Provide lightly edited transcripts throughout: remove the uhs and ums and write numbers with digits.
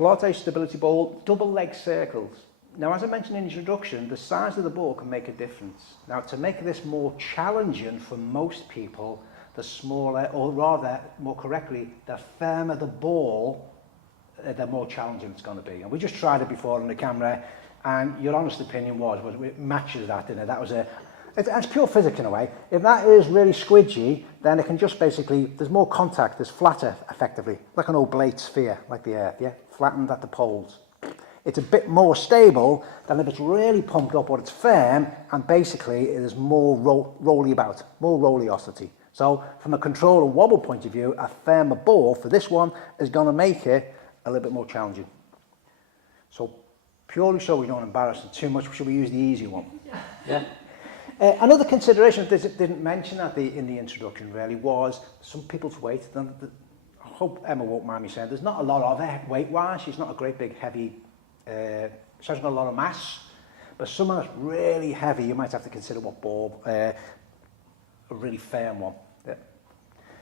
Pilates stability ball, double leg circles. Now, as I mentioned in the introduction, the size of the ball can make a difference. Now, to make this more challenging for most people, the smaller, or rather, more correctly, the firmer the ball, the more challenging it's going to be. And we just tried it before on the camera, and your honest opinion was it matches that, didn't it? That was it's pure physics in a way. If that is really squidgy, then it can just basically, there's more contact, there's flatter, effectively, like an oblate sphere, like the Earth, yeah? Flattened at the poles. It's a bit more stable than if it's really pumped up or it's firm, and basically it is more rolly about, more rolliosity. So from a control and wobble point of view, a firmer ball for this one is going to make it a little bit more challenging. So purely so we don't embarrass them too much, should we use the easy one? Yeah. Another consideration that didn't mention in the introduction really was some people's weight. I hope Emma won't mind me saying there's not a lot of her weight-wise. She's not a great big heavy, she hasn't got a lot of mass, but someone that's really heavy, you might have to consider what ball, a really firm one. Yeah.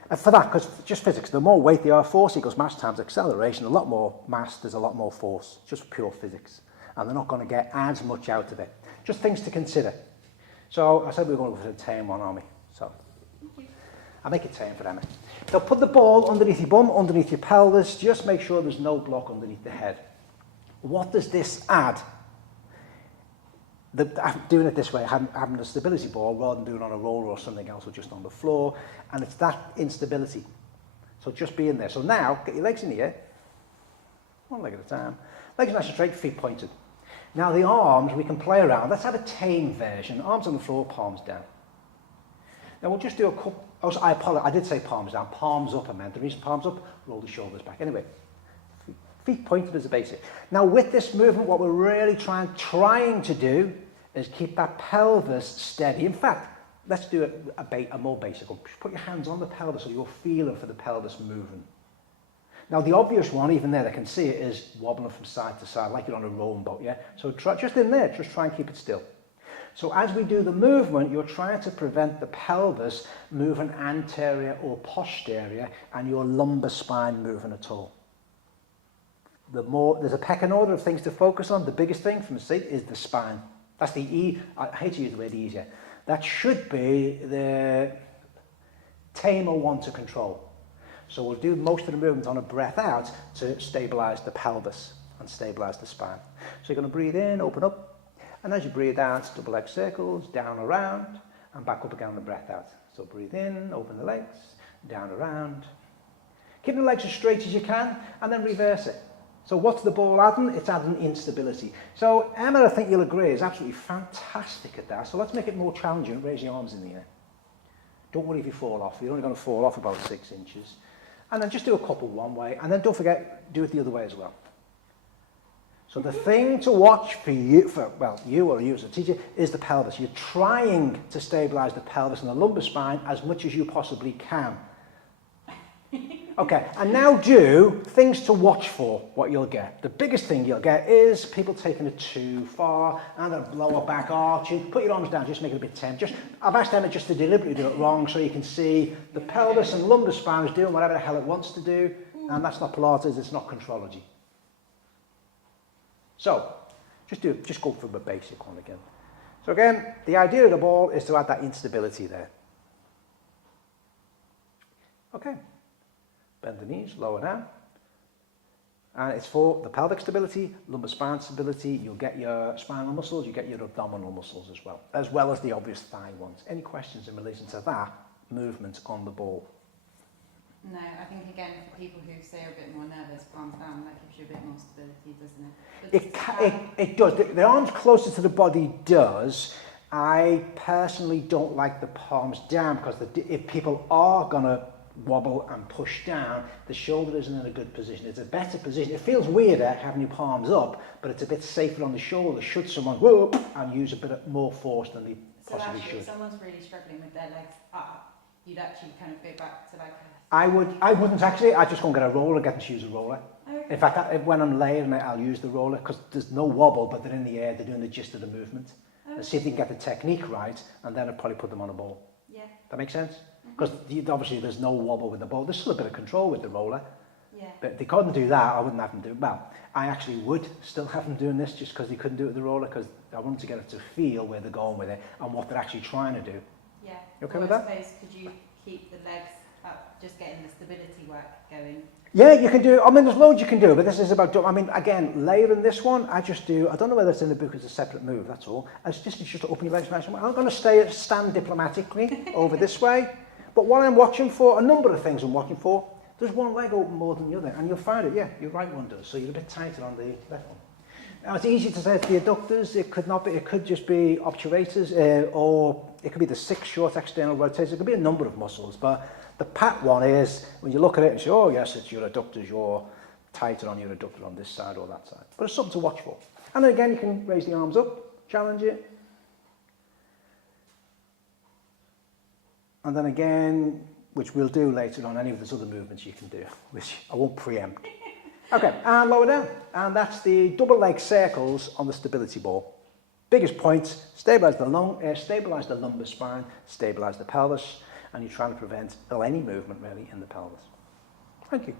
And for that, because just physics, the more weight they are, force equals mass times acceleration, a lot more mass, there's a lot more force, just pure physics. And they're not going to get as much out of it. Just things to consider. So I said we were going to go for the tame one, aren't we? So I'll make it tame for Emma. So put the ball underneath your bum, underneath your pelvis, just make sure there's no block underneath the head. What does this add? I'm doing it this way, having a stability ball rather than doing it on a roller or something else or just on the floor, and it's that instability. So just be in there. So now, get your legs in the air, one leg at a time. Legs nice and straight, feet pointed. Now the arms, we can play around. Let's have a tame version. Arms on the floor, palms down. Now we'll just do a couple, oh, I apologize, I did say palms down, palms up I meant. The reason palms up, roll the shoulders back. Anyway, feet pointed as a basic. Now with this movement, what we're really trying to do is keep that pelvis steady. In fact, let's do a more basic one. Put your hands on the pelvis so you're feeling for the pelvis moving. Now the obvious one, even there, they can see it, is wobbling from side to side, like you're on a rowing boat, yeah? So just in there, just try and keep it still. So as we do the movement, you're trying to prevent the pelvis moving anterior or posterior and your lumbar spine moving at all. There's a pecking order of things to focus on. The biggest thing from the seat is the spine. That's the E, I hate to use the word easier. That should be the tamer one to control. So we'll do most of the movement on a breath out to stabilize the pelvis and stabilize the spine. So you're going to breathe in, open up, and as you breathe out, double leg circles, down, around, and back up again on the breath out. So breathe in, open the legs, down, around. Keep the legs as straight as you can, and then reverse it. So what's the ball adding? It's adding instability. So Emma, I think you'll agree, is absolutely fantastic at that. So let's make it more challenging. Raise your arms in the air. Don't worry if you fall off. You're only going to fall off about 6 inches. And then just do a couple one way, and then don't forget, do it the other way as well. So the thing to watch for you, you or you as a teacher, is the pelvis. You're trying to stabilize the pelvis and the lumbar spine as much as you possibly can. Okay, and now do things to watch for, what you'll get. The biggest thing you'll get is people taking it too far, and a lower back arching. Put your arms down, just make it a bit tame. I've asked Emma just to deliberately do it wrong so you can see the pelvis and lumbar spine is doing whatever the hell it wants to do, and that's not Pilates, it's not contrology. So, just go for the basic one again. So again, the idea of the ball is to add that instability there. Okay. Bend the knees, lower down. And it's for the pelvic stability, lumbar spine stability. You'll get your spinal muscles, you get your abdominal muscles as well as the obvious thigh ones. Any questions in relation to that movement on the ball? No, I think again for people who say are a bit more nervous, palms down, that gives you a bit more stability, doesn't it? It does. The arms closer to the body does. I personally don't like the palms down because if people are going to wobble and push down, the shoulder isn't in a good position. It's a better position. It feels weirder having your palms up, but it's a bit safer on the shoulder should someone whoop and use a bit more force than they possibly should. So if someone's really struggling with their legs up, you'd actually kind of go back to like a... I wouldn't actually. I'd just go and get a roller, get them to use a roller. Okay. In fact, when I'm laying, I'll use the roller because there's no wobble, but they're in the air, they're doing the gist of the movement. Okay. And see if they can get the technique right, and then I'd probably put them on a ball. Yeah. That makes sense? Because obviously there's no wobble with the ball. There's still a bit of control with the roller. Yeah. But if they couldn't do that, I wouldn't have them do it. Well, I actually would still have them doing this just because they couldn't do it with the roller, because I wanted to get it to feel where they're going with it and what they're actually trying to do. Yeah. You okay or with I that? suppose could you keep the legs up, just getting the stability work going? Yeah, you can do, I mean, there's loads you can do, but this is about, I mean, again, layering this one, I just do, I don't know whether it's in the book as a separate move, that's all. It's just to open your legs nice and wide. I'm going to stand diplomatically over this way, but what I'm watching for, a number of things I'm watching for, does one leg open more than the other? And you'll find it, yeah, your right one does, so you're a bit tighter on the left one. Now, it's easy to say it's the adductors, it could not be, it could just be obturators, or it could be the 6 short external rotators, it could be a number of muscles, but the pat one is, when you look at it and say, oh yes, it's your adductors, you're tighter on your adductor on this side or that side. But it's something to watch for. And then again, you can raise the arms up, challenge it. And then again, which we'll do later on, any of those other movements you can do, which I won't preempt. Okay, and lower down. And that's the double leg circles on the stability ball. Biggest points, stabilise the lumbar spine, stabilise the pelvis, and you're trying to prevent any movement really in the pelvis. Thank you.